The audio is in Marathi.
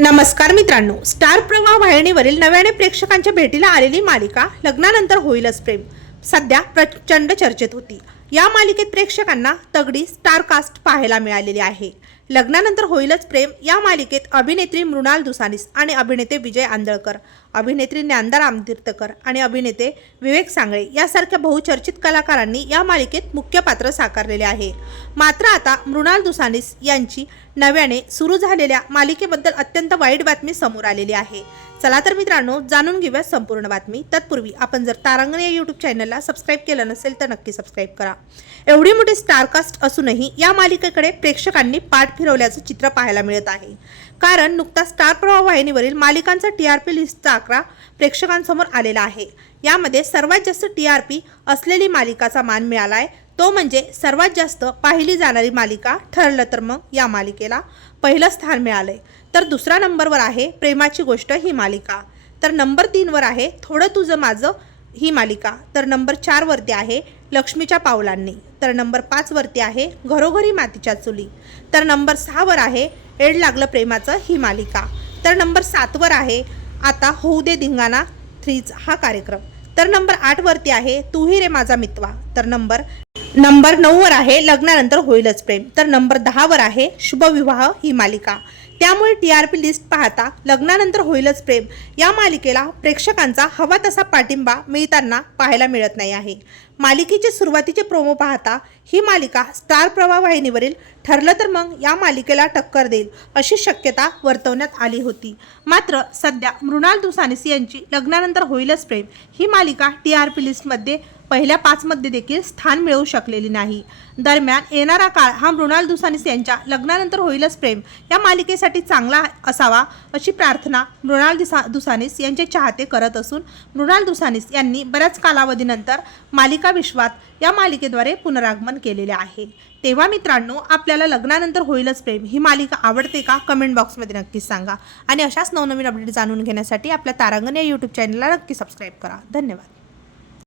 नमस्कार मित्रांनो. स्टार प्रवाह वाहिनीवरील नव्याने प्रेक्षकांच्या भेटीला आलेली मालिका लग्नानंतर होईलच प्रेम. सध्या प्रचंड चर्चेत होती. या मालिकेत प्रेक्षकांना तगडी स्टारकास्ट पाहायला मिळालेली आहे. लग्नानंतर होईलच प्रेम. या मालिकेत अभिनेत्री मृणाल दुसानीस आणि अभिनेते विजय आंदळकर अभिनेत्री ज्ञानदार आमतीर्थकर आणि अभिनेते विवेक सांगळे यासारख्या बहुचर्चित कलाकारांनी या मालिकेत मुख्य पात्र साकारलेले आहे. मात्र आता मृणाल दुसानीस यांची नव्याने सुरू झालेल्या मालिकेबद्दल अत्यंत वाईट बातमी समोर आलेली आहे. चला तर मित्रांनो जाणून घेऊया संपूर्ण बातमी. तत्पूर्वी आपण जर तारांगण या यूट्यूब चॅनलला सबस्क्राईब केलं नसेल तर नक्की सबस्क्राईब करा. एवढी मोठी स्टारकास्ट असूनही या मालिकेकडे प्रेक्षकांनी पाठ फिरवल्याचं चित्र पाहायला मिळत आहे. कारण नुकता स्टार प्रवाह वाहिनीवरील मालिकांचा टी आर पी लिस्टचा आकडा प्रेक्षकांसमोर आलेला आहे. यामध्ये सर्वात जास्त टी आर पी असलेली मालिकाचा मान मिळाला आहे तो म्हणजे सर्वात जास्त पाहिली जाणारी मालिका ठरलं तर मग या मालिकेला पहिलं स्थान मिळालंय. तर दुसऱ्या नंबरवर आहे प्रेमाची गोष्ट ही मालिका. तर नंबर तीनवर आहे थोडं तुझं माझं ही मालिका तर नंबर चारवरती आहे लक्ष्मीच्या पावलांनी. तर नंबर पाचवरती आहे घरोघरी मातीच्या चुली. तर नंबर सहावर आहे एड लागलं प्रेमाचं ही मालिका. तर नंबर सातवर आहे आता होऊ दे धिंगाणा थ्रीज हा कार्यक्रम. तर नंबर आठवरती आहे तूही रे माझा मितवा. तर नंबर नंबर नऊवर आहे लग्नानंतर होईलच प्रेम. तर नंबर दहावर आहे शुभविवाह ही मालिका. त्यामुळे टी आर पी लिस्ट पाहता लग्नानंतर होईलच प्रेम. या मालिकेला प्रेक्षकांचा हवा तसा पाठिंबा मिळताना पाहायला मिळत नाही आहे. मालिकेचे सुरुवातीचे प्रोमो पाहता ही मालिका स्टार प्रवाह वाहिनीवरील ठरलं तर मग या मालिकेला टक्कर देईल अशी शक्यता वर्तवण्यात आली होती. मात्र सध्या मृणाल दुसानिस यांची लग्नानंतर होईलच प्रेम. ही मालिका टी आर पी लिस्टमध्ये पहिल्या पाचमध्ये देखील स्थान मिळवू शकलेली नाही. दरम्यान येणारा काळ हा मृणाल दुसानीस यांच्या लग्नानंतर होईलच प्रेम. या मालिकेसाठी चांगला असावा अशी प्रार्थना मृणाल दिसा दुसानीस यांचे चाहते करत असून मृणाल दुसानीस यांनी बऱ्याच कालावधीनंतर मालिका विश्वात या मालिकेद्वारे पुनरागमन केलेले आहे. तेव्हा मित्रांनो आपल्याला लग्नानंतर होईलच प्रेम ही मालिका आवडते का? कमेंट बॉक्समध्ये नक्कीच सांगा. आणि अशाच नवनवीन अपडेट जाणून घेण्यासाठी आपल्या तारांगण या यूट्यूब चॅनलला नक्की सबस्क्राईब करा. धन्यवाद.